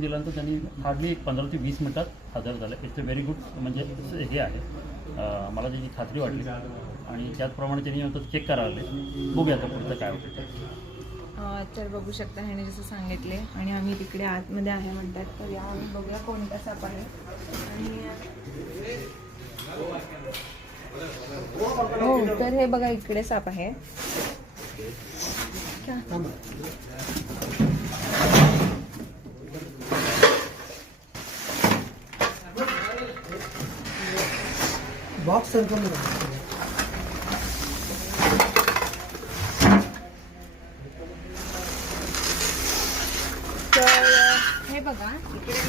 Injection दिल्यानंतर त्यांनी hardly 15 ते 20 मिनिटात हजर झालं. इट्स अ व्हेरी गुड म्हणजे हे आहे. मला त्याची खात्री वाटली आणि त्याचप्रमाणे त्यांनी नंतर चेक करायला लागले. बघूया आता पुढचं काय होतं ते. तर बघू शकता ह्याने जसं सांगितले आणि आम्ही तिकडे आतमध्ये आहे म्हणतात. तर या आम्ही बघूया कोणता साप आहे. आणि हो तर हे बघा इकडे साप आहे. बॉक्स तर हे बघा इकडे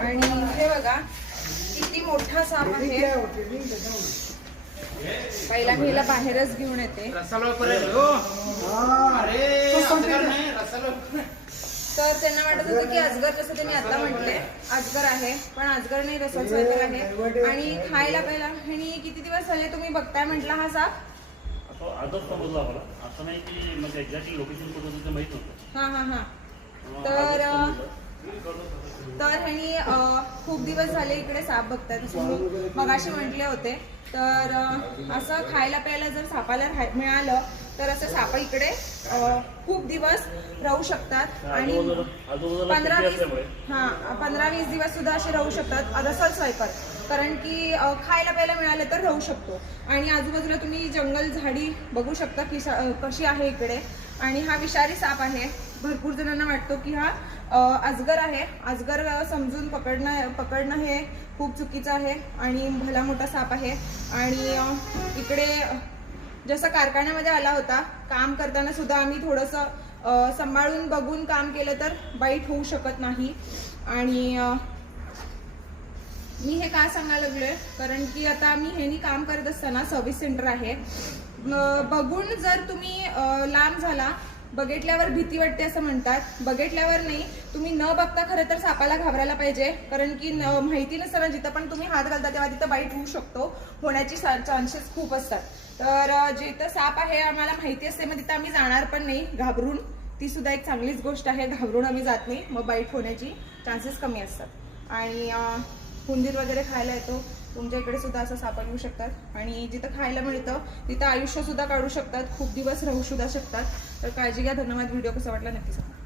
आणि हे बघा किती मोठा साप आहे. पहिला मी हिला बाहेरच घेऊन येते. तर त्यांना वाटत होतं की अजगर, जसं त्यांनी आता म्हटले अजगर आहे, पण अजगर नाही, रसल स्वयंपाक आहे. आणि खायला पहिला ह्यानी किती दिवस झाले तुम्ही बघताय म्हटलं हा साप? आजच समजला मला, असं नाही की म्हणजे एक्झॅक्टली लोकेशन कुठं होतं ते माहीत नव्हतं. हां हां हां. तर ह्यानी खूप दिवस झाले इकडे साप बघतात असं मी मगाशी म्हटले होते. तर असं खायला प्यायला जर सापाला मिळालं तर असं साप इकडे खूप दिवस राहू शकतात आणि 15-20 दिवस सुद्धा असे राहू शकतात रसल स्वायपर. कारण की खायला प्यायला मिळालं तर राहू शकतो. आणि आजूबाजूला तुम्ही जंगल झाडी बघू शकता की कशी आहे इकडे. आणि हा विषारी साप आहे. भरपूर जणांना वाटतो की हा अजगर आहे. अजगर समजून पकडणं हे खूप चुकीचं आहे आणि भला मोठा साप आहे. आणि इकडे जसं कारखान्यामध्ये आला होता काम करताना सुद्धा आम्ही थोडंसं सांभाळून बघून काम केलं तर बाईट होऊ शकत नाही. आणि मी हे का सांगायला लागलोय कारण की आता आम्ही ह्यानी काम करत असताना सर्व्हिस सेंटर आहे. बघून जर तुम्ही लांब झाला, बघितल्यावर भीती वाटते असं म्हणतात. बघितल्यावर नाही, तुम्ही न बघता खरं तर सापाला घाबरायला पाहिजे. कारण की माहिती नसताना जिथं पण तुम्ही हात घालता तेव्हा तिथं बाईट होऊ शकतो, होण्याची चान्सेस खूप असतात. तर जिथं साप आहे आम्हाला माहिती असते मग तिथं आम्ही जाणार पण नाही घाबरून. ती सुद्धा एक चांगलीच गोष्ट आहे. घाबरून आम्ही जात नाही, मग बाईट होण्याची चान्सेस कमी असतात. आणि हुंदीर वगैरे खायला येतो, तुमच्या इकडे सुद्धा असं साप येऊ शकतात. आणि जिथं खायला मिळतं तिथं आयुष्य सुद्धा काढू शकतात, खूप दिवस राहू सुद्धा शकतात. तर काळजी घ्या. धन्यवाद. व्हिडिओ कसा वाटला नक्की सांगा.